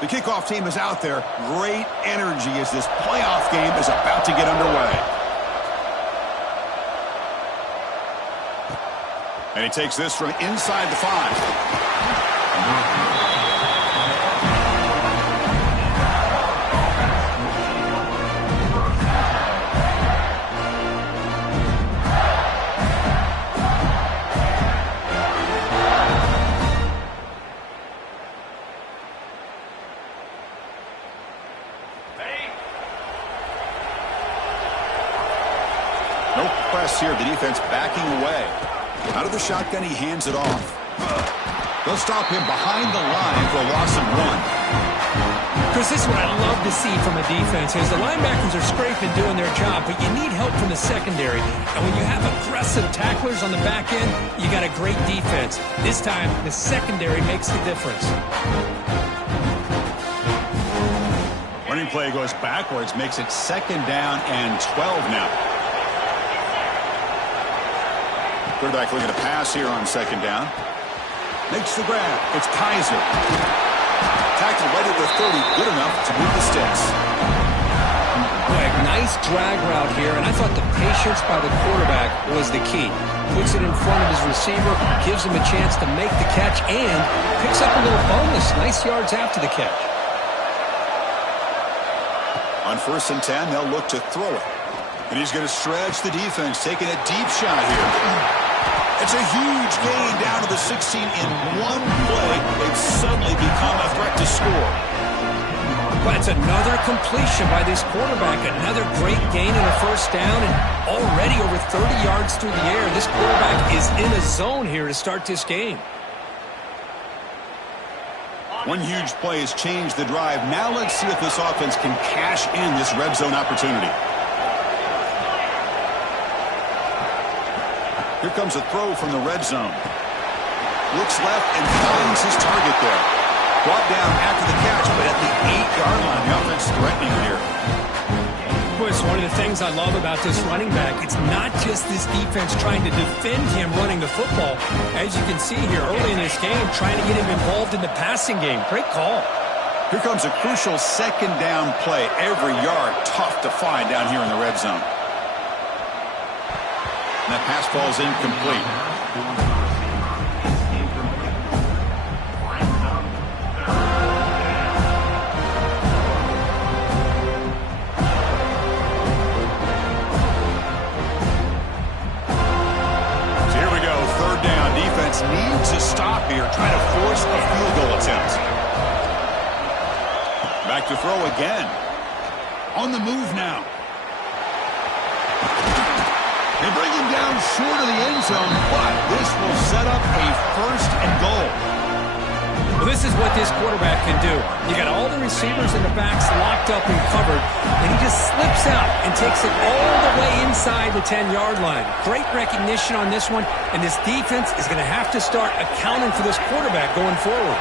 The kickoff team is out there. Great energy as this playoff game is about to get underway. And he takes this from inside the 5. No press here. The defense backing away. Out of the shotgun, he hands it off. They'll stop him behind the line for a loss of 1. Chris, this is what I love to see from a defense is the linebackers are scraping doing their job, but you need help from the secondary. And when you have aggressive tacklers on the back end, you got a great defense. This time, the secondary makes the difference. Running play goes backwards, makes it 2nd down and 12 now. Quarterback looking to pass here on 2nd down. Makes the grab. It's Kaiser. Tackled right at the 30. Good enough to move the sticks. Boy, nice drag route here, and I thought the patience by the quarterback was the key. Puts it in front of his receiver, gives him a chance to make the catch, and picks up a little bonus. Nice yards after the catch. On 1st and 10, they'll look to throw it. And he's going to stretch the defense, taking a deep shot here. It's a huge gain down to the 16 in one play. They've suddenly become a threat to score. But it's another completion by this quarterback. Another great gain and a 1st down, and already over 30 yards through the air. This quarterback is in a zone here to start this game. One huge play has changed the drive. Now let's see if this offense can cash in this red zone opportunity. Here comes a throw from the red zone. Looks left and finds his target there. Brought down after the catch, but at the 8-yard line, the offense threatening here. Boy, it's one of the things I love about this running back. It's not just this defense trying to defend him running the football. As you can see here early in this game, trying to get him involved in the passing game. Great call. Here comes a crucial 2nd down play. Every yard tough to find down here in the red zone. And that pass falls incomplete. So here we go, 3rd down. Defense needs to stop here, try to force a field goal attempt. Back to throw again. On the move now. They bring him down short of the end zone, but this will set up a 1st and goal. Well, this is what this quarterback can do. You got all the receivers and the backs locked up and covered, and he just slips out and takes it all the way inside the 10-yard line. Great recognition on this one, and this defense is going to have to start accounting for this quarterback going forward.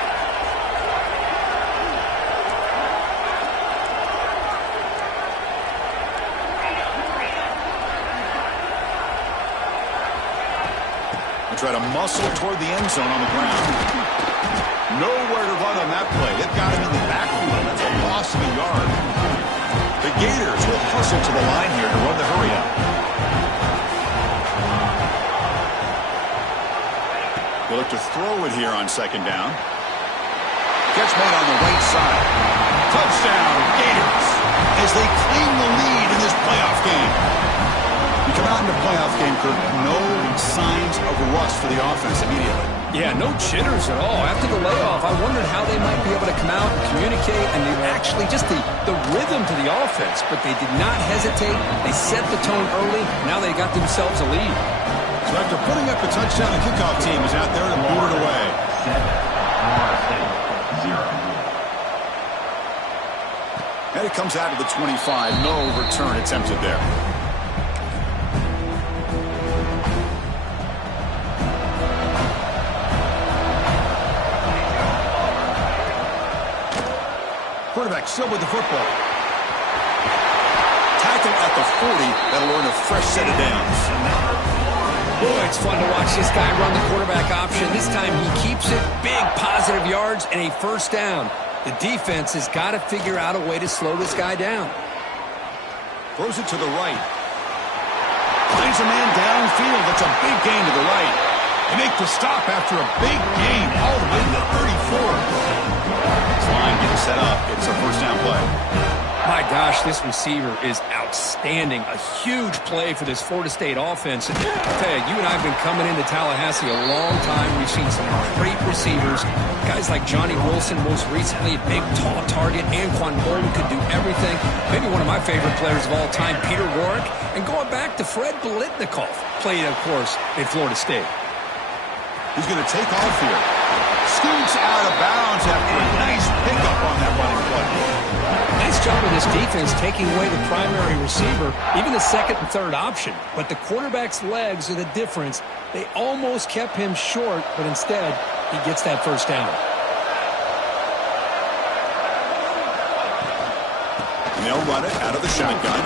Try to muscle toward the end zone on the ground. Nowhere to run on that play. They've got him in the backfield. That's a loss of a yard. The Gators will hustle to the line here to run the hurry up. They look to throw it here on 2nd down. Catch made on the right side. Touchdown, Gators, as they claim the lead in this playoff game. You come out in the playoff game, Kirk, no signs of rust for the offense immediately. Yeah, no jitters at all. After the layoff, I wondered how they might be able to come out and communicate and actually just the rhythm to the offense. But they did not hesitate. They set the tone early. Now they got themselves a lead. So after putting up a touchdown, the kickoff team is out there to boot it away. 0. And it comes out to the 25. No return attempted there. Quarterback still with the football. Tackle at the 40. That'll earn a fresh set of downs. Boy, it's fun to watch this guy run the quarterback option. This time he keeps it. Big positive yards and a 1st down. The defense has got to figure out a way to slow this guy down. Throws it to the right. Finds a man downfield. That's a big gain to the right. They make the stop after a big gain all the way to the 34. This line getting set up. It's a first down play. My gosh, this receiver is outstanding. A huge play for this Florida State offense. And I'll tell you, you and I have been coming into Tallahassee a long time. We've seen some great receivers. Guys like Johnny Wilson, most recently, a big, tall target. Anquan Bolden could do everything. Maybe one of my favorite players of all time, Peter Warrick. And going back to Fred Biletnikoff, played, of course, in Florida State. He's going to take off here. Scoots out of bounds after a nice pickup on that running play. Nice job of this defense taking away the primary receiver, even the second and third option. But the quarterback's legs are the difference. They almost kept him short, but instead, he gets that first down. And they'll run it out of the shotgun.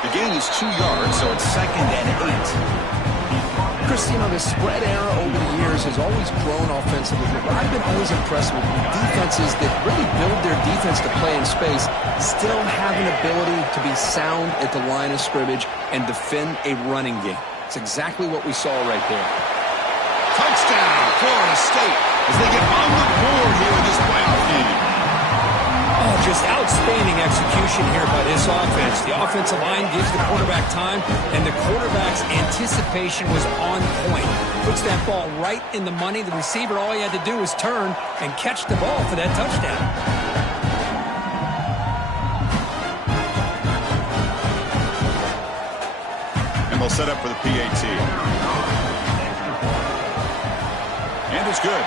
The gain is 2 yards, so it's 2nd and 8. Chris, you know, the spread era over the years has always grown offensively, but I've been always impressed with defenses that really build their defense to play in space, still have an ability to be sound at the line of scrimmage and defend a running game. It's exactly what we saw right there. Touchdown, Florida State, as they get on the board here in this playoff game. Oh, just outstanding execution here by this offense. The offensive line gives the quarterback time, and the quarterback's anticipation was on point. Puts that ball right in the money. The receiver, all he had to do was turn and catch the ball for that touchdown. And they'll set up for the PAT. And it's good.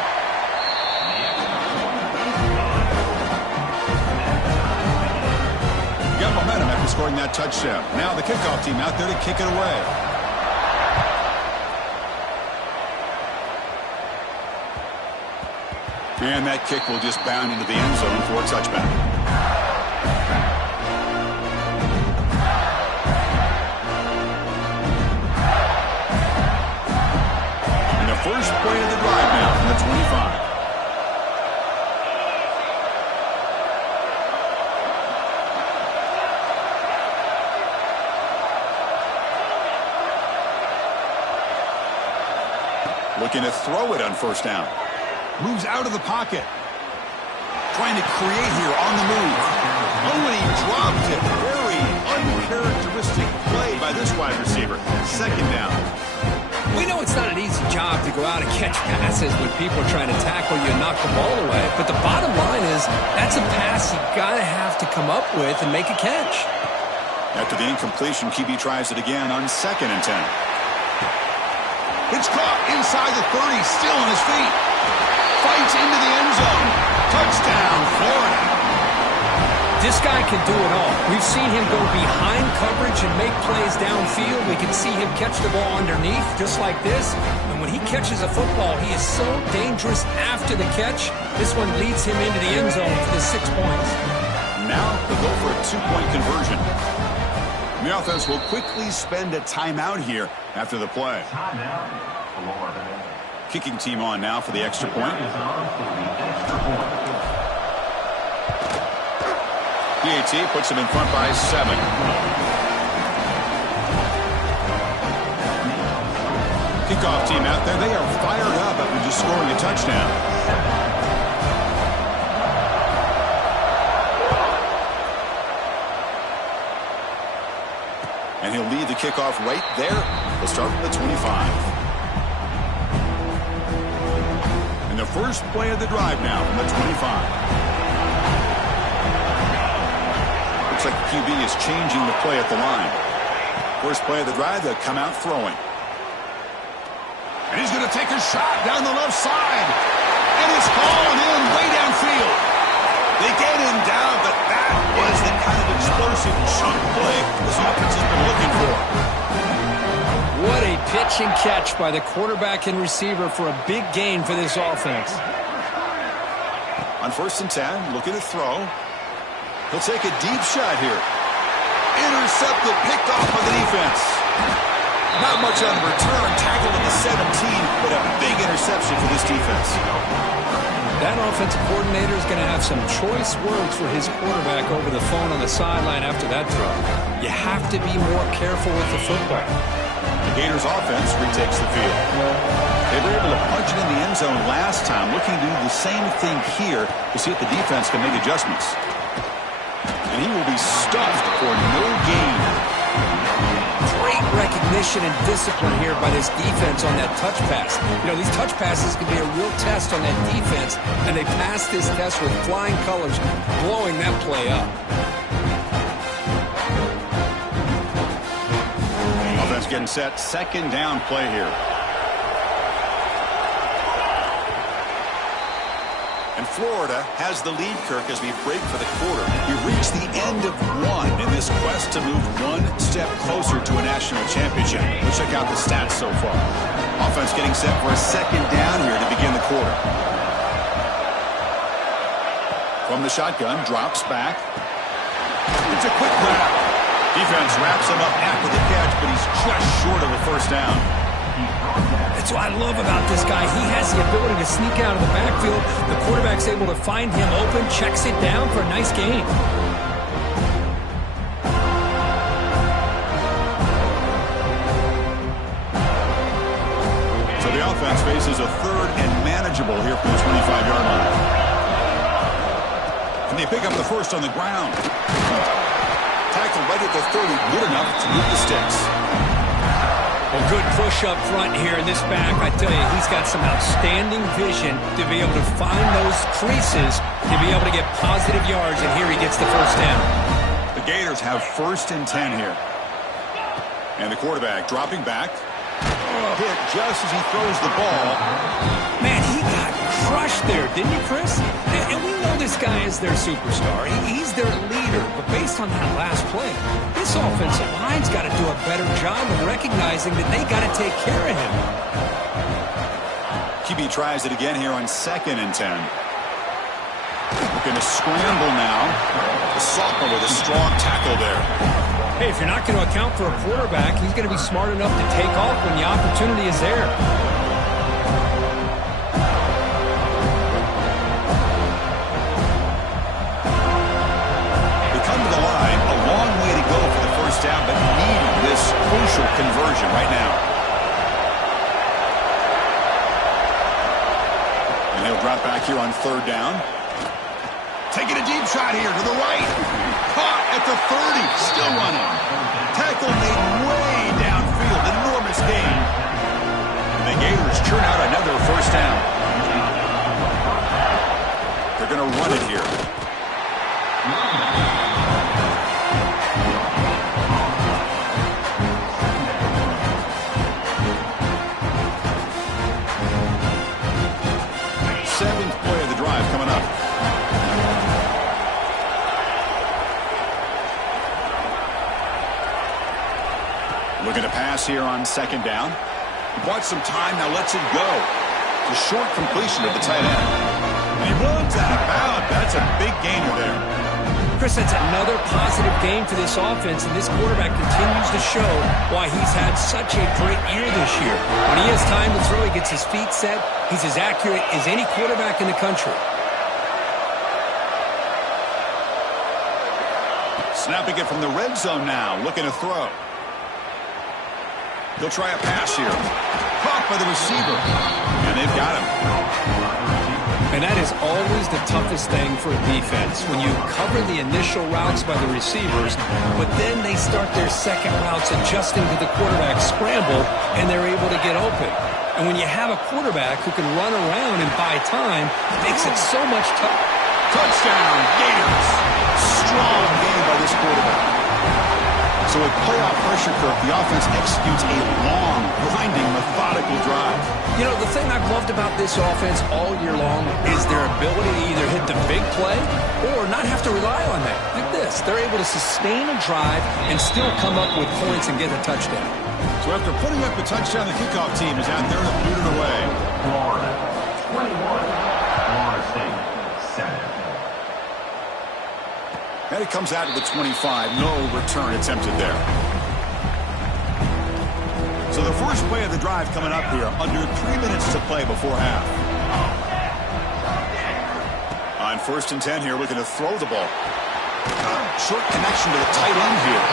Got momentum after scoring that touchdown. Now the kickoff team out there to kick it away. And that kick will just bound into the end zone for a touchback. And the first play of the drive now from the 25. Looking to throw it on first down. Moves out of the pocket. Trying to create here on the move. Oh, and he dropped it. Very uncharacteristic play by this wide receiver. Second down. We know it's not an easy job to go out and catch passes when people are trying to tackle you and knock the ball away. But the bottom line is that's a pass you got to have to come up with and make a catch. After the incompletion, QB tries it again on 2nd and 10. It's caught inside the 30, still on his feet. Fights into the end zone. Touchdown, Florida. This guy can do it all. We've seen him go behind coverage and make plays downfield. We can see him catch the ball underneath, just like this. And when he catches a football, he is so dangerous after the catch. This one leads him into the end zone for the 6 points. Now they'll go for a 2-point conversion. And the offense will quickly spend a timeout here after the play. Kicking team on now for the extra point. PAT puts him in front by 7. Kickoff team out there. They are fired up after just scoring a touchdown. And he'll lead the kickoff right there. We'll start from the 25. And the first play of the drive now from the 25. Looks like the QB is changing the play at the line. First play of the drive, they'll come out throwing. And he's going to take a shot down the left side. And it's hauled in way downfield. They get him down, but that was the kind of explosive chunk play this offense has been looking for. What a pitch and catch by the quarterback and receiver for a big gain for this offense. On 1st and 10, looking to throw. He'll take a deep shot here. Intercepted, picked off by the defense. Not much on the return, tackled at the 17, but a big interception for this defense. that offensive coordinator is going to have some choice words for his quarterback over the phone on the sideline after that throw. You have to be more careful with the football. The Gators offense retakes the field. They were able to punch it in the end zone last time, looking to do the same thing here to see if the defense can make adjustments. And he will be stuffed for no gain. Great recognition and discipline here by this defense on that touch pass. You know, these touch passes can be a real test on that defense, and they passed this test with flying colors, blowing that play up. Offense getting set. Second down play here. And Florida has the lead, Kirk, as we break for the quarter. We've reached the end of one in this quest to move one step closer to a national championship. Let's check out the stats so far. Offense getting set for a second down here to begin the quarter. From the shotgun, drops back. It's a quick grab. Defense wraps him up after the catch, but he's just short of a first down. That's what I love about this guy. He has the ability to sneak out of the backfield. The quarterback's able to find him open, checks it down for a nice gain. So the offense faces a third and manageable here from the 25-yard line. And they pick up the first on the ground. Tackle right at the 30, good enough to move the sticks. Well, good push up front here in this back. I tell you, he's got some outstanding vision to be able to find those creases, to be able to get positive yards, and here he gets the first down. The Gators have 1st and 10 here. And the quarterback dropping back. Hit just as he throws the ball. Man, he got crushed there, didn't he, Chris? And we know this guy is their superstar. He's their leader. But based on that last play, this offensive line's got to do a better job of recognizing that they got to take care of him. QB tries it again here on 2nd and 10. Looking to scramble now. The sophomore with a strong tackle there. Hey, if you're not going to account for a quarterback, he's going to be smart enough to take off when the opportunity is there. They come to the line, a long way to go for the first down, but needing this crucial conversion right now. And he'll drop back here on 3rd down. Taking a deep shot here to the right. Caught at the 30. Still running. Tackle made way downfield. Enormous gain. And the Gators churn out another first down. They're going to run it here. Seventh play of the drive coming up. Looking to pass here on 2nd down. He bought some time, now lets it go. It's a short completion of the tight end. And he runs out of bounds. That's a big gainer there. Chris, that's another positive game for this offense, and this quarterback continues to show why he's had such a great year this year. When he has time to throw, he gets his feet set. He's as accurate as any quarterback in the country. Snapping it from the red zone now, looking to throw. He'll try a pass here. Caught by the receiver. And they've got him. And that is always the toughest thing for a defense, when you cover the initial routes by the receivers, but then they start their second routes adjusting to the quarterback's scramble, and they're able to get open. And when you have a quarterback who can run around and buy time, it makes it so much tougher. Touchdown, Gators. Strong game by this quarterback. So with playoff pressure, Kirk, the offense executes a long, grinding, methodical drive. You know, the thing I've loved about this offense all year long is their ability to either hit the big play or not have to rely on that. Look at this. They're able to sustain a drive and still come up with points and get a touchdown. So after putting up the touchdown, the kickoff team is out there to boot it away. Florida, 21. Florida State, 7. And it comes out to the 25. No return attempted there. So the first play of the drive coming up here. Under 3 minutes to play before half. On 1st and 10 here, looking to throw the ball. Short connection to the tight end here.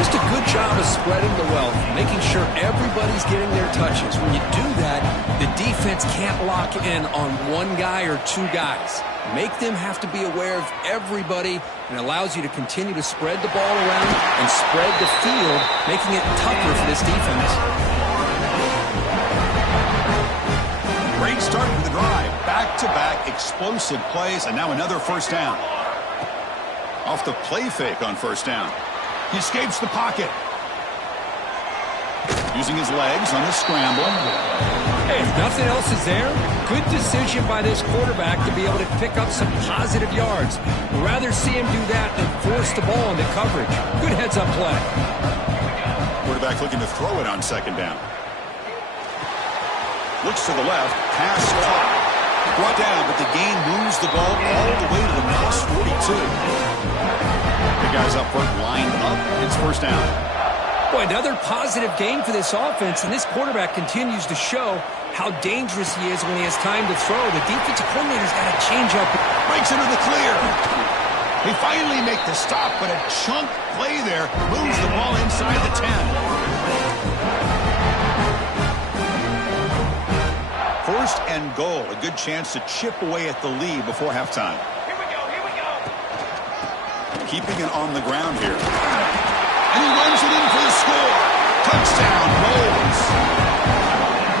Just a good job of spreading the wealth, making sure everybody's getting their touches. When you do that, the defense can't lock in on one guy or two guys. Make them have to be aware of everybody, and allows you to continue to spread the ball around and spread the field, making it tougher for this defense. Great start to the drive. Back-to-back explosive plays, and now another first down. Off the play fake on first down. He escapes the pocket. Using his legs on the scramble. Hey, if nothing else is there, good decision by this quarterback to be able to pick up some positive yards. We'd rather see him do that than force the ball into coverage. Good heads-up play. Quarterback looking to throw it on 2nd down. Looks to the left. Pass caught. Brought down, but the gain moves the ball all the way to the +42. The guys up front lined up. It's first down. Boy, another positive gain for this offense, and this quarterback continues to show how dangerous he is when he has time to throw. The defensive coordinator's got to change up. Breaks into the clear. They finally make the stop, but a chunk play there moves the ball inside the 10. 1st and goal. A good chance to chip away at the lead before halftime. Here we go. Keeping it on the ground here. And he runs it in for the score. Touchdown, Bowles.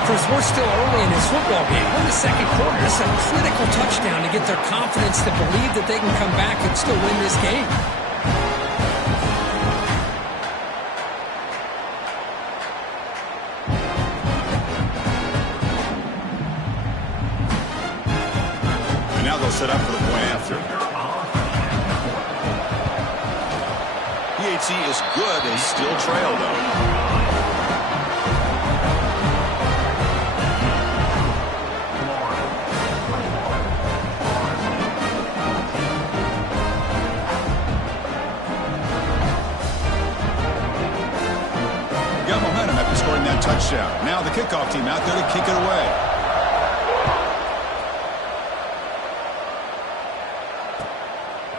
Chris, we're still early in this football game. We're in the 2nd quarter. This is a critical touchdown to get their confidence to believe that they can come back and still win this game. And now they'll set up for the point after. PAT is good. They still trail, though. Got momentum after scoring that touchdown. Now the kickoff team out there to kick it away.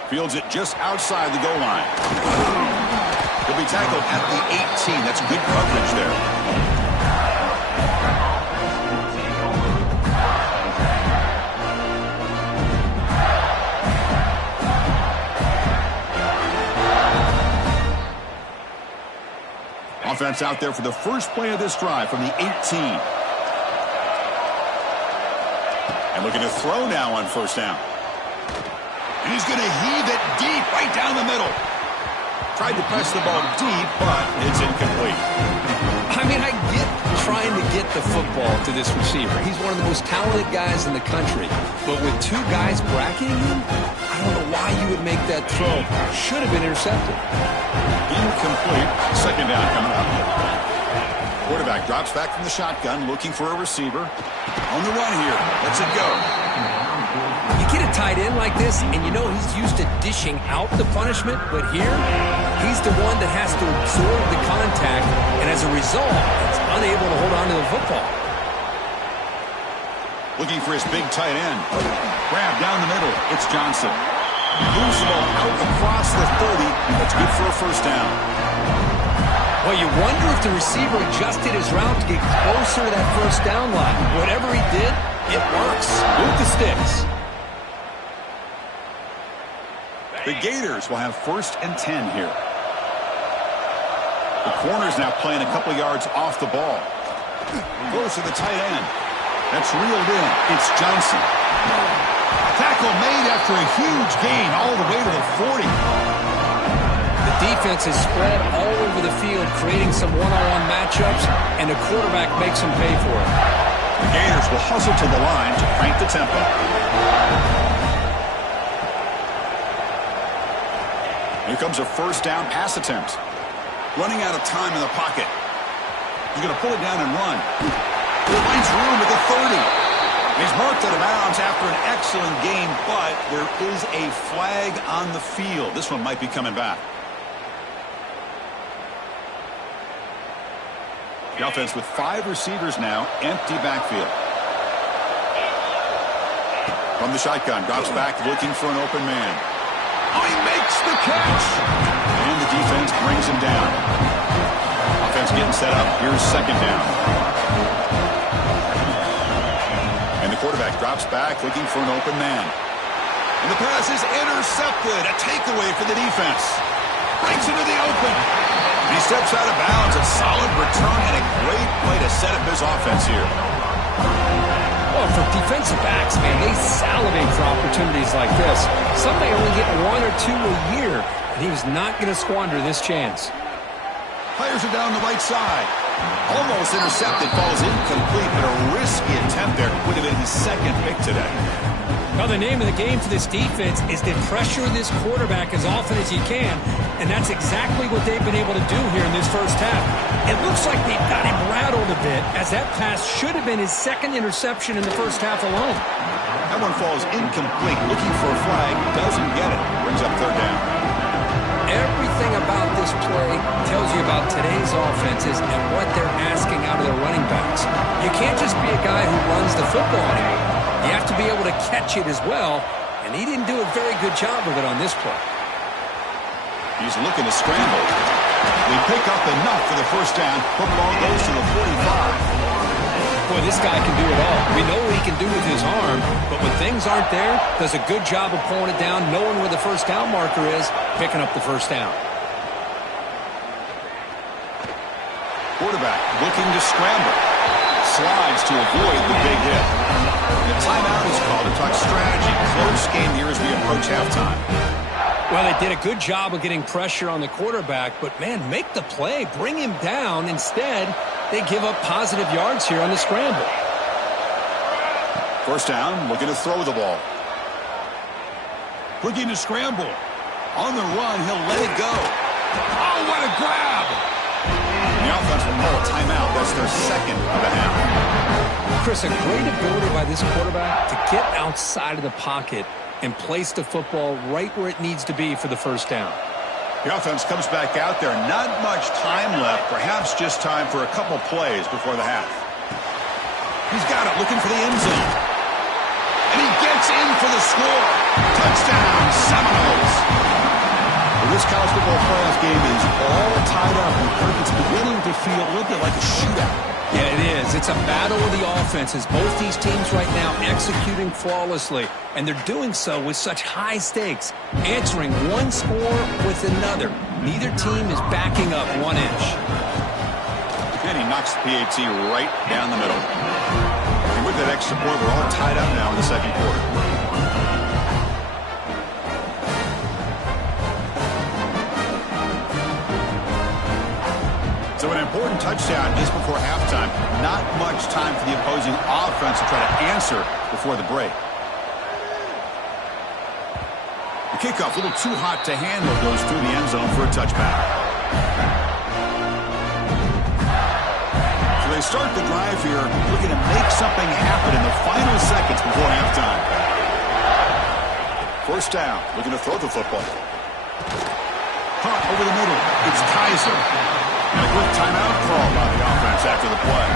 Fields it just outside the goal line. He'll be tackled at the 18. That's good coverage there. Offense out there for the first play of this drive from the 18. And looking to throw now on first down. And he's going to heave it deep right down the middle. Tried to press the ball deep, but it's incomplete. I mean, I get trying to get the football to this receiver. He's one of the most talented guys in the country. But with two guys bracketing him, I don't know why you would make that throw. Should have been intercepted. Incomplete. 2nd down coming up. Quarterback drops back from the shotgun, looking for a receiver. On the run here. Lets it go. You get a tight end like this, and you know he's used to dishing out the punishment, but here, he's the one that has to absorb the contact, and as a result, he's unable to hold on to the football. Looking for his big tight end. Grab down the middle. It's Johnson. Moves the ball out across the 30. That's good for a first down. Well, you wonder if the receiver adjusted his route to get closer to that first down line. Whatever he did, it works. Move the sticks. The Gators will have 1st and 10 here. The corner's now playing a couple yards off the ball. Goes to the tight end. That's reeled in. It's Johnson. Tackle made after a huge gain all the way to the 40. The defense is spread all over the field, creating some one-on-one matchups, and the quarterback makes them pay for it. The Gators will hustle to the line to crank the tempo. Here comes a first down pass attempt. Running out of time in the pocket. He's going to pull it down and run. He finds room at the 30. He's marked out of bounds after an excellent game, but there is a flag on the field. This one might be coming back. The offense with 5 receivers now, empty backfield. From the shotgun, drops back looking for an open man. Oh, he makes the catch! And the defense brings him down. Offense getting set up. Here's second down. And the quarterback drops back looking for an open man. And the pass is intercepted. A takeaway for the defense. Breaks into the open. And he steps out of bounds. A solid return and a great way to set up his offense here. Well, for defensive backs, man, they salivate for opportunities like this. Some may only get 1 or 2 a year, and he was not going to squander this chance. Fires it down the right side. Almost intercepted, falls incomplete, but a risky attempt there would have been his second pick today. Well, the name of the game for this defense is to pressure this quarterback as often as you can, and that's exactly what they've been able to do here in this first half. It looks like they've got him rattled a bit, as that pass should have been his second interception in the first half alone. That one falls incomplete, looking for a flag, doesn't get it, brings up third down. Everything about this play tells you about today's offenses and what they're asking out of their running backs. You can't just be a guy who runs the football anymore. You have to be able to catch it as well, and he didn't do a very good job of it on this play. He's looking to scramble. They pick up enough for the first down. Football goes to the 45. Boy, this guy can do it all. We know what he can do with his arm, but when things aren't there, does a good job of pulling it down, knowing where the first down marker is, picking up the first down. Quarterback looking to scramble. Slides to avoid the big hit. The timeout is called to talk strategy. Close game here as we approach halftime. Well, they did a good job of getting pressure on the quarterback, but, man, make the play. Bring him down. Instead, they give up positive yards here on the scramble. First down, looking to throw the ball. Looking to scramble. On the run, he'll let it go. Oh, what a grab! The offense will call a timeout. That's their second of the half. Chris, a great ability by this quarterback to get outside of the pocket and place the football right where it needs to be for the first down. The offense comes back out there. Not much time left. Perhaps just time for a couple plays before the half. He's got it, looking for the end zone. And he gets in for the score. Touchdown, Seminoles. This college football playoff game is all tied up, and Kirk, it's beginning to feel a little bit like a shootout. Yeah, it is. It's a battle of the offenses. Both these teams right now executing flawlessly, and they're doing so with such high stakes, answering one score with another. Neither team is backing up 1 inch. And he knocks the PAT right down the middle. And with that extra point, we're all tied up now in the second quarter. So an important touchdown just before halftime. Not much time for the opposing offense to try to answer before the break. The kickoff, a little too hot to handle, goes through the end zone for a touchback. So they start the drive here, looking to make something happen in the final seconds before halftime. First down, looking to throw the football. Caught over the middle. It's Kaiser. And a quick timeout call by the offense after the play.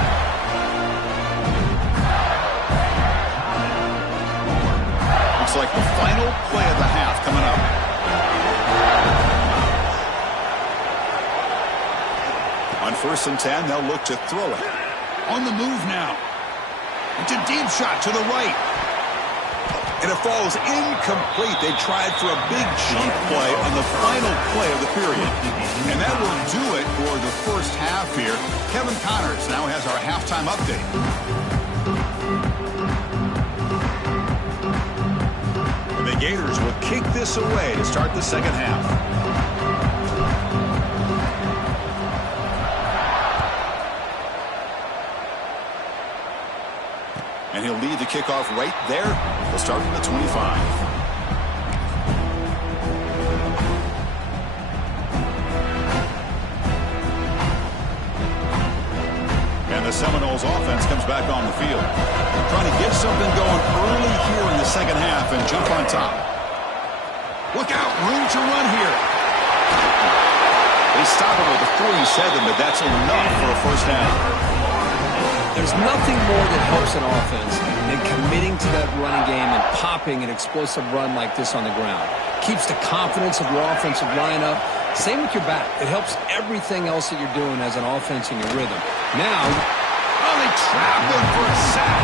Looks like the final play of the half coming up. On 1st and 10, they'll look to throw it. On the move now. It's a deep shot to the right. And it falls incomplete. They tried for a big chunk play on the final play of the period. And that will do it for the first half here. Kevin Connors now has our halftime update. And the Gators will kick this away to start the second half. And he'll lead the kickoff right there. He'll start from the 25. And the Seminoles offense comes back on the field. Trying to get something going early here in the second half and jump on top. Look out, room to run here. They stop him with a 47, but that's enough for a first down. There's nothing more that helps an offense than committing to that running game and popping stopping an explosive run like this on the ground. Keeps the confidence of your offensive lineup. Same with your back. It helps everything else that you're doing as an offense in your rhythm. Now, they trap him for a sack.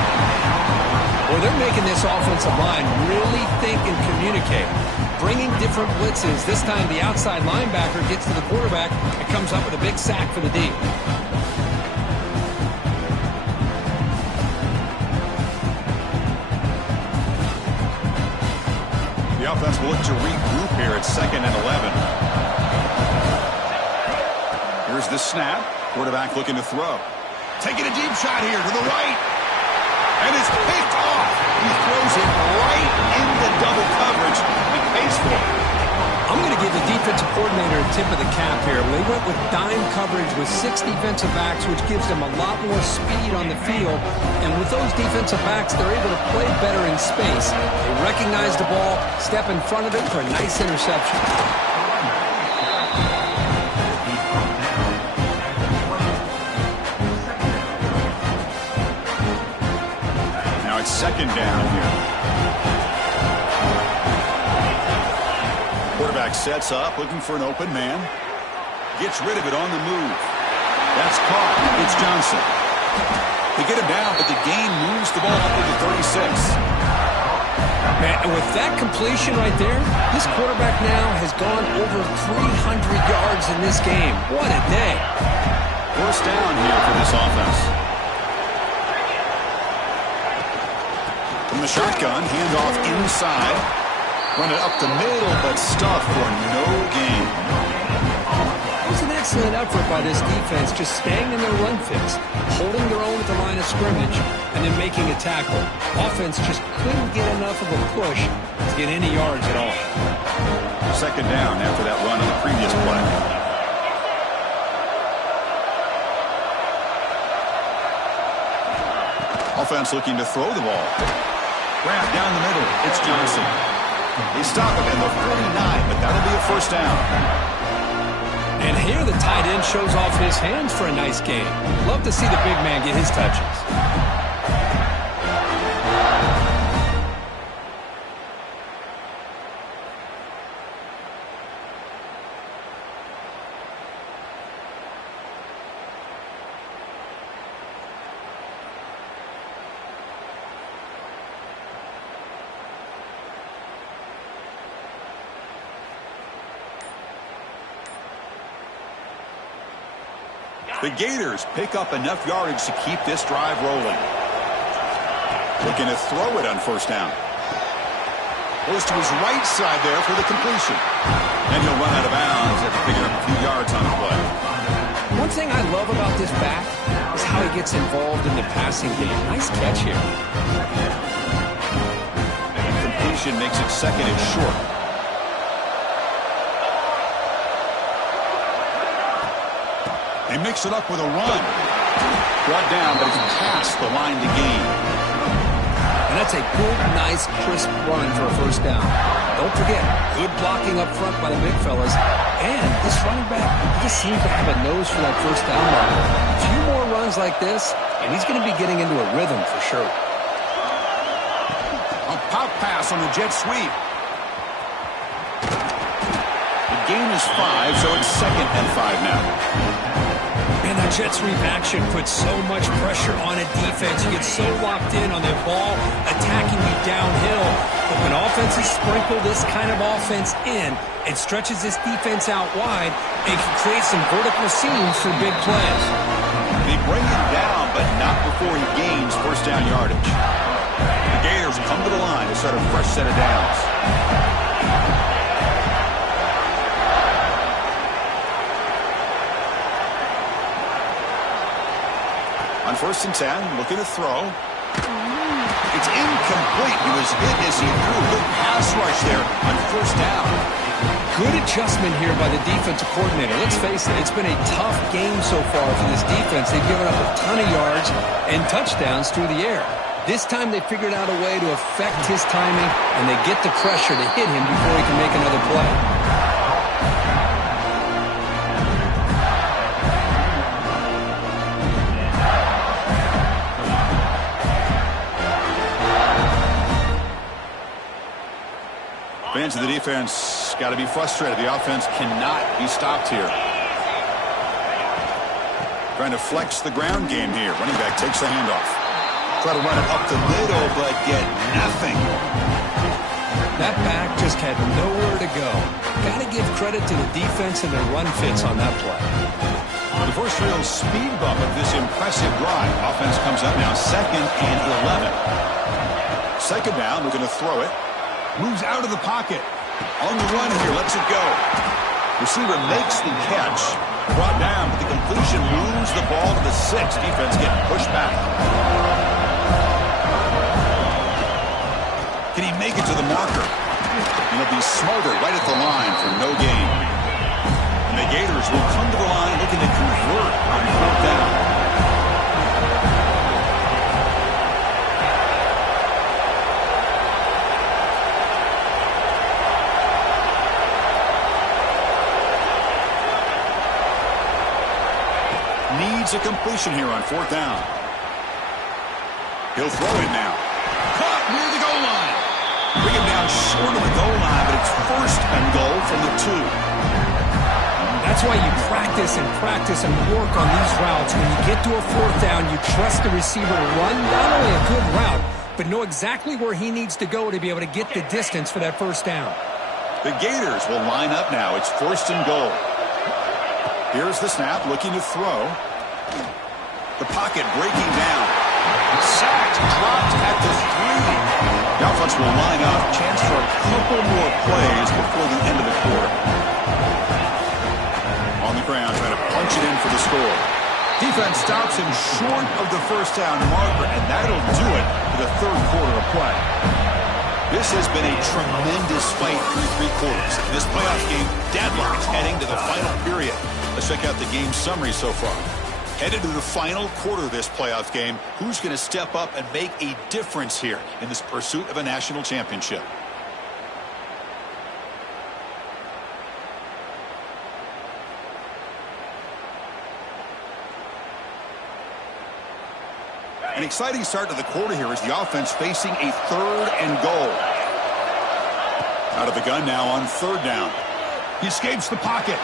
Well, they're making this offensive line really think and communicate. Bringing different blitzes. This time the outside linebacker gets to the quarterback and comes up with a big sack for the D. The offense will look to regroup here at 2nd and 11. Here's the snap. Quarterback looking to throw. Taking a deep shot here to the right. And it's picked off. He throws it right into double coverage and pays for it. I'm going to give the defensive coordinator a tip of the cap here. They went with dime coverage with 6 defensive backs, which gives them a lot more speed on the field. And with those defensive backs, they're able to play better in space. They recognize the ball, step in front of it for a nice interception. Now it's 2nd down here. Quarterback sets up, looking for an open man. Gets rid of it on the move. That's caught. It's Johnson. They get him down, but the gain moves the ball up into 36. Man, and with that completion right there, this quarterback now has gone over 300 yards in this game. What a day. 1st down here for this offense. From the shotgun, handoff inside. Run it up the middle, but stuffed for no gain. It was an excellent effort by this defense, just staying in their run fix, holding their own at the line of scrimmage, and then making a tackle. Offense just couldn't get enough of a push to get any yards at all. 2nd down after that run on the previous play. Offense looking to throw the ball. Grab down the middle. It's Johnson. They stop him at the 49, but that'll be a 1st down. And here the tight end shows off his hands for a nice game. Love to see the big man get his touches. The Gators pick up enough yardage to keep this drive rolling. Looking to throw it on 1st down. Goes to his right side there for the completion. And he'll run out of bounds after picking up a few yards on the play. One thing I love about this back is how he gets involved in the passing game. Nice catch here. And completion makes it 2nd and short. They mix it up with a run. Brought down, but it's past the line to gain. And that's a good, nice, crisp run for a 1st down. Don't forget, good blocking up front by the big fellas. And this running back, he just seems to have a nose for that 1st down marker. A few more runs like this, and he's going to be getting into a rhythm for sure. A pop pass on the jet sweep. The gain is 5, so it's 2nd and 5 now. And that jet sweep action puts so much pressure on a defense. You get so locked in on their ball, attacking you downhill. But when offenses sprinkle this kind of offense in, it stretches this defense out wide and can create some vertical seams for big plays. They bring him down, but not before he gains 1st down yardage. The Gators come to the line to start a fresh set of downs. On 1st and 10, looking to throw. It's incomplete. He was hit as he threw a good pass rush there on 1st down. Good adjustment here by the defensive coordinator. Let's face it, it's been a tough game so far for this defense. They've given up a ton of yards and touchdowns through the air. This time they figured out a way to affect his timing, and they get the pressure to hit him before he can make another play. Fans of the defense got to be frustrated. The offense cannot be stopped here. Trying to flex the ground game here. Running back takes the handoff. Try to run it up the middle, but get nothing. That back just had nowhere to go. Got to give credit to the defense and their run fits on that play. The first real speed bump of this impressive drive. Offense comes up now 2nd and 11. 2nd down, looking to throw it. Moves out of the pocket. On the run here, lets it go. Receiver makes the catch. Brought down, but the completion moves the ball to the 6. Defense getting pushed back. Can he make it to the marker? And he'll be smothered right at the line for no gain. And the Gators will come to the line looking to convert on 4th down. Needs a completion here on 4th down. He'll throw it now. Caught near the goal line. Bring him down short of the goal line, but it's 1st and goal from the 2. That's why you practice and work on these routes. When you get to a 4th down, you trust the receiver to run not only a good route, but know exactly where he needs to go to be able to get the distance for that 1st down. The Gators will line up now. It's 1st and goal. Here's the snap, looking to throw. The pocket breaking down. Sacked, dropped at the 3. The offense will line up. Chance for a couple more plays before the end of the quarter. On the ground, trying to punch it in for the score. Defense stops him short of the 1st down marker, and that'll do it for the 3rd quarter of play. This has been a tremendous fight through 3 quarters. This playoff game deadlocked heading to the final period. Let's check out the game summary so far. Headed to the final quarter of this playoff game, who's going to step up and make a difference here in this pursuit of a national championship? An exciting start to the quarter here as the offense facing a 3rd and goal. Out of the gun now on 3rd down. He escapes the pocket.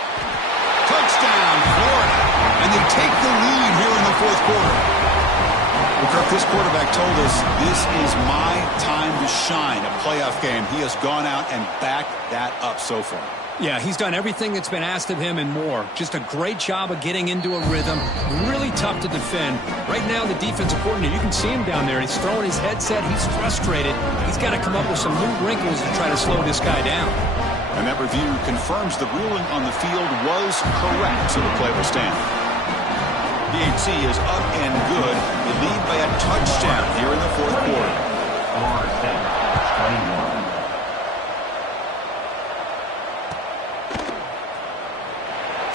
Touchdown, Florida. And they take the lead here in the 4th quarter. Well, Kirk, this quarterback told us this is my time to shine. A playoff game. He has gone out and backed that up so far. Yeah, he's done everything that's been asked of him and more. Just a great job of getting into a rhythm. Really tough to defend. Right now, the defensive coordinator, you can see him down there. He's throwing his headset. He's frustrated. He's got to come up with some new wrinkles to try to slow this guy down. And that review confirms the ruling on the field was correct, so the play will stand. The Ncaa is up and good. They lead by a touchdown here in the 4th quarter. Florida State, 21.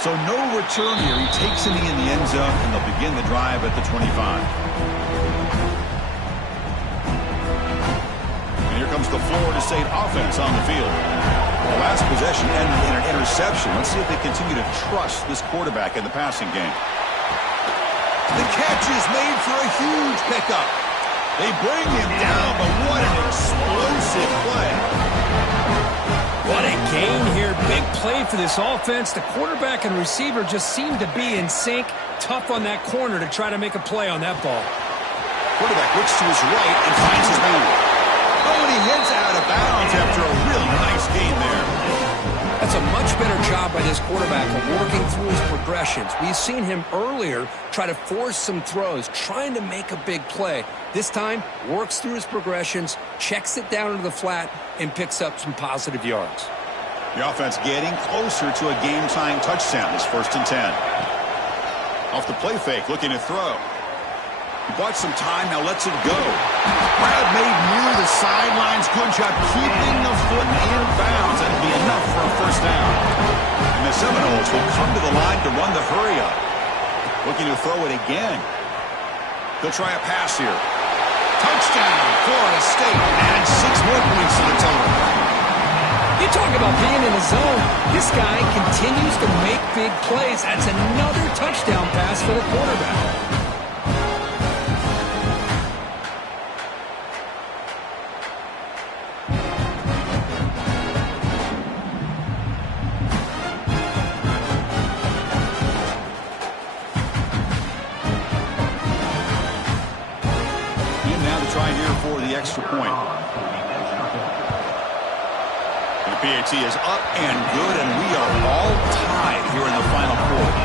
So no return here. He takes it in the end zone, and they'll begin the drive at the 25. And here comes the Florida State offense on the field. The last possession ended in an interception. Let's see if they continue to trust this quarterback in the passing game. The catch is made for a huge pickup. They bring him down, but what an explosive play. What a gain here. Big play for this offense. The quarterback and receiver just seem to be in sync. Tough on that corner to try to make a play on that ball. Quarterback looks to his right and finds his man. Oh, and he heads out of bounds after a really nice gain there. That's a much better job by this quarterback of working through his progressions. We've seen him earlier try to force some throws, trying to make a big play. This time, works through his progressions, checks it down into the flat, and picks up some positive yards. The offense getting closer to a game-tying touchdown. It's 1st and 10. Off the play fake, looking to throw. He bought some time, now lets it go. Grab made near the sidelines. Good job keeping the foot in bounds. That'll be enough for a 1st down. And the Seminoles will come to the line to run the hurry-up. Looking to throw it again. He'll try a pass here. Touchdown, Florida State. And 6 more points to the total. You talk about being in the zone. This guy continues to make big plays. That's another touchdown pass for the quarterback. extra point. The PAT is up and good, and we are all tied here in the final quarter.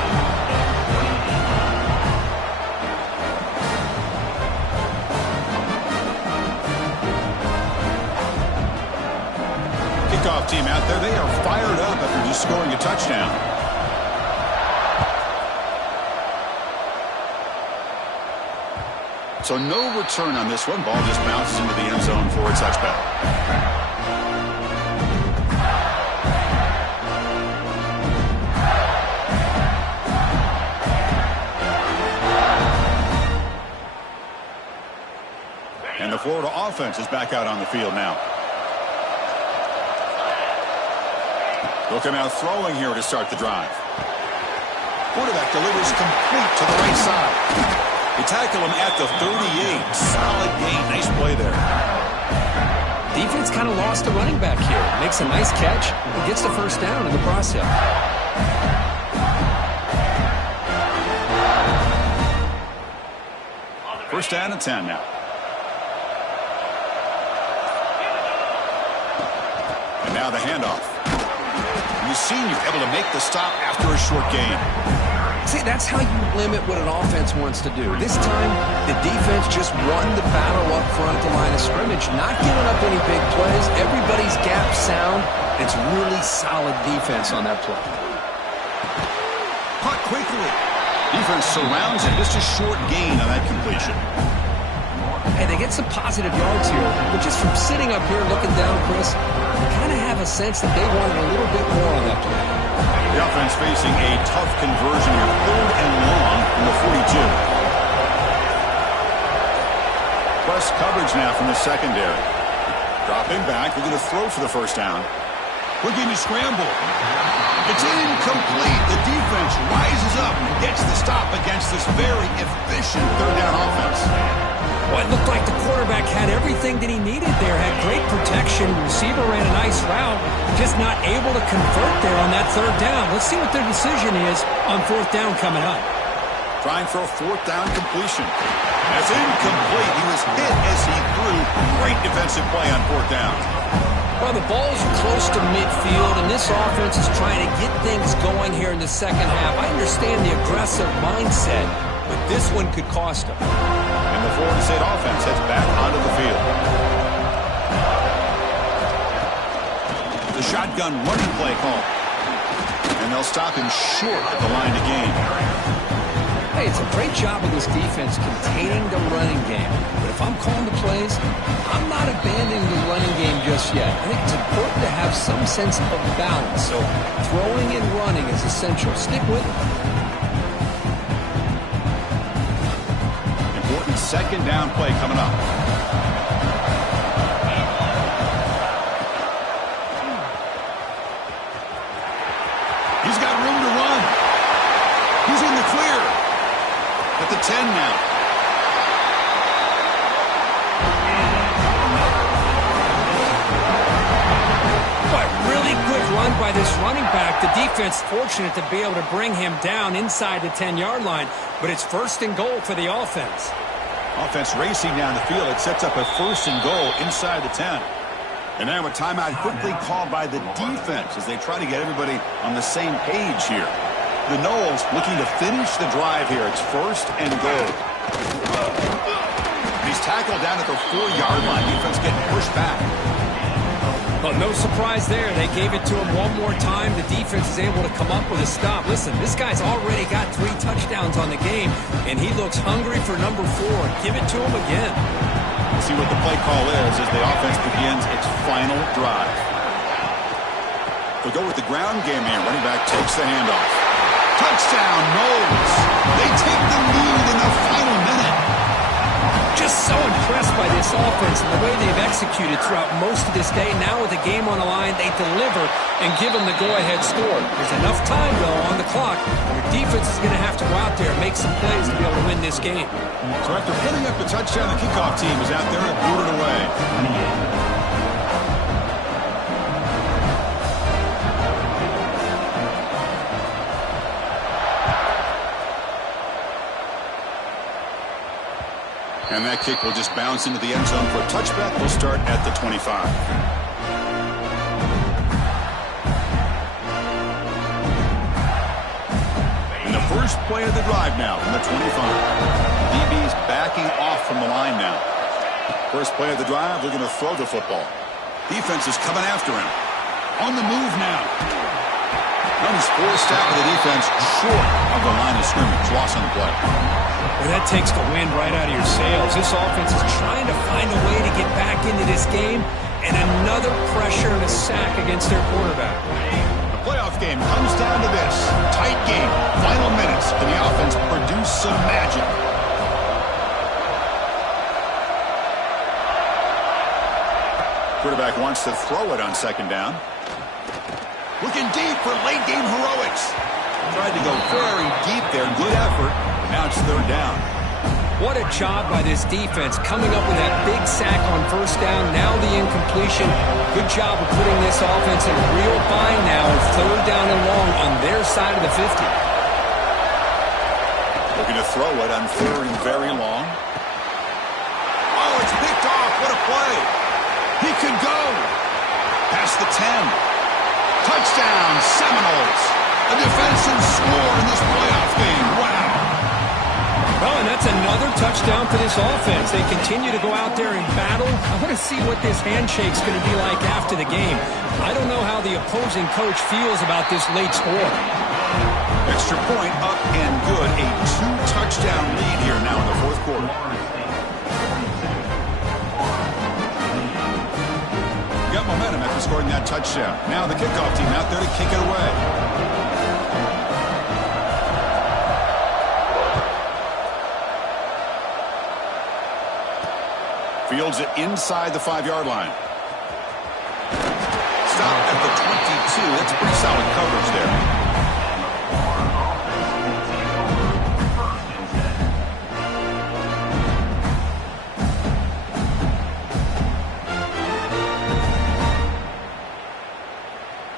Kickoff team out there, they are fired up after just scoring a touchdown. So no return on this one. Ball just bounces into the end zone for a touchback. And the Florida offense is back out on the field now. They'll come out throwing here to start the drive. Quarterback delivers complete to the right side. They tackle him at the 38. Solid gain. Nice play there. Defense kind of lost a running back here. Makes a nice catch and gets the first down in the process. First down and 10 now. And now the handoff. And the senior able to make the stop after a short gain. See, that's how you limit what an offense wants to do. This time, the defense just won the battle up front at the line of scrimmage, not giving up any big plays. Everybody's gap sound. It's really solid defense on that play. Caught quickly. Defense surrounds him. Just a short gain on that completion. Hey, they get some positive yards here, but just from sitting up here looking down, Chris, you kind of have a sense that they wanted a little bit more on that play. The offense facing a tough conversion here, 3rd and long from the 42. Plus coverage now from the secondary. Dropping back, they're going to throw for the first down. Looking to scramble. It's incomplete. The defense rises up and gets the stop against this very efficient 3rd down offense. Well, it looked like the quarterback had everything that he needed there. Had great protection. The receiver ran a nice route. Just not able to convert there on that 3rd down. Let's see what their decision is on 4th down coming up. Trying for a 4th down completion. That's incomplete. He was hit as he threw. Great defensive play on 4th down. Well, the ball's close to midfield, and this offense is trying to get things going here in the second half. I understand the aggressive mindset, but this one could cost them. And the Florida State offense heads back onto the field. The shotgun running play call. And they'll stop him short at the line to gain. Hey, it's a great job of this defense containing the running game. But if I'm calling the plays, I'm not abandoning the running game just yet. I think it's important to have some sense of balance. So throwing and running is essential. Stick with it. Important 2nd down play coming up. He's got room to run. He's in the clear. At the 10 now. But really good run by this running back. The defense fortunate to be able to bring him down inside the 10-yard line. But it's 1st and goal for the offense. Offense racing down the field. It sets up a 1st and goal inside the 10. And now a timeout quickly called by the defense as they try to get everybody on the same page here. The Noles looking to finish the drive here. It's 1st and goal. He's tackled down at the 4-yard line. Defense getting pushed back. Well, no surprise there. They gave it to him one more time. The defense is able to come up with a stop. Listen, this guy's already got 3 touchdowns on the game, and he looks hungry for number 4. Give it to him again. Let's see what the play call is as the offense begins its final drive. They'll go with the ground game here. Running back takes the handoff. Touchdown, Noles. They take the lead in the final minute. Just so impressed by this offense and the way they've executed throughout most of this day. Now with the game on the line, they deliver and give them the go-ahead score. There's enough time, though, on the clock. Your defense is going to have to go out there and make some plays to be able to win this game. So after putting up the touchdown, the kickoff team is out there and boot it away. And that kick will just bounce into the end zone for a touchback. We'll start at the 25. And the first play of the drive now from the 25. DB's backing off from the line now. First play of the drive, they're going to throw the football. Defense is coming after him. On the move now. Runs forced out of the defense short of the line of scrimmage. Loss on the play. Well, that takes the wind right out of your sails. This offense is trying to find a way to get back into this game, and another pressure and a sack against their quarterback. The playoff game comes down to this. Tight game. Final minutes. Can the offense produce some magic? Quarterback wants to throw it on second down. Looking deep for late game heroics. Tried to go very deep there. Good effort. Now it's third down. What a job by this defense coming up with that big sack on first down. Now the incompletion. Good job of putting this offense in a real bind now. Third down and long on their side of the 50. Looking to throw it on third and very long. Oh, it's picked off. What a play. He could go. Past the 10. Touchdown, Seminoles. A defensive score in this playoff game. Wow. Well, and that's another touchdown for this offense. They continue to go out there and battle. I want to see what this handshake's going to be like after the game. I don't know how the opposing coach feels about this late score. Extra point up and good. A 2-touchdown lead here now in the fourth quarter. Got momentum after scoring that touchdown. Now the kickoff team out there to kick it away. Fields it inside the 5-yard line. Stop at the 22. That's pretty solid coverage there.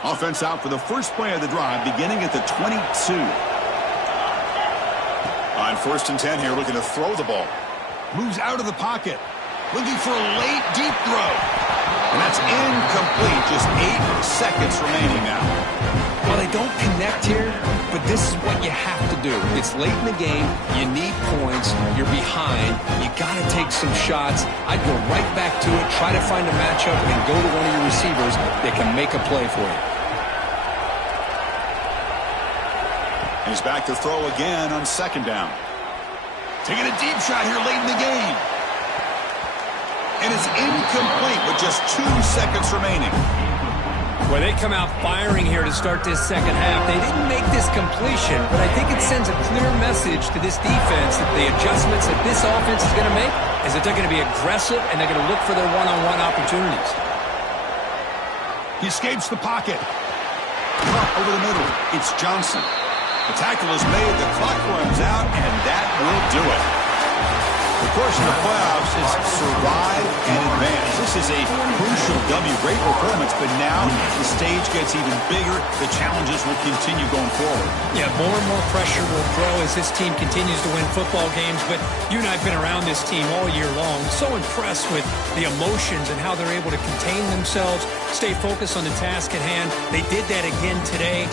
Offense out for the first play of the drive, beginning at the 22. On first and 10 here, looking to throw the ball. Moves out of the pocket. Looking for a late, deep throw. And that's incomplete. Just 8 seconds remaining now. Well, they don't connect here, but this is what you have to do. It's late in the game. You need points. You're behind. You got to take some shots. I'd go right back to it, try to find a matchup, and go to one of your receivers that can make a play for you. He's back to throw again on second down. Taking a deep shot here late in the game. And it's incomplete with just 2 seconds remaining. Well, they come out firing here to start this second half. They didn't make this completion, but I think it sends a clear message to this defense that the adjustments that this offense is going to make is that they're going to be aggressive and they're going to look for their one-on-one opportunities. He escapes the pocket. Over the middle, it's Johnson. The tackle is made, the clock runs out, and that will do it. Of course, in the playoffs, it's survive and advance. This is a crucial W. Great performance, but now the stage gets even bigger. The challenges will continue going forward. Yeah, more and more pressure will grow as this team continues to win football games, but you and I have been around this team all year long. So impressed with the emotions and how they're able to contain themselves, stay focused on the task at hand. They did that again today.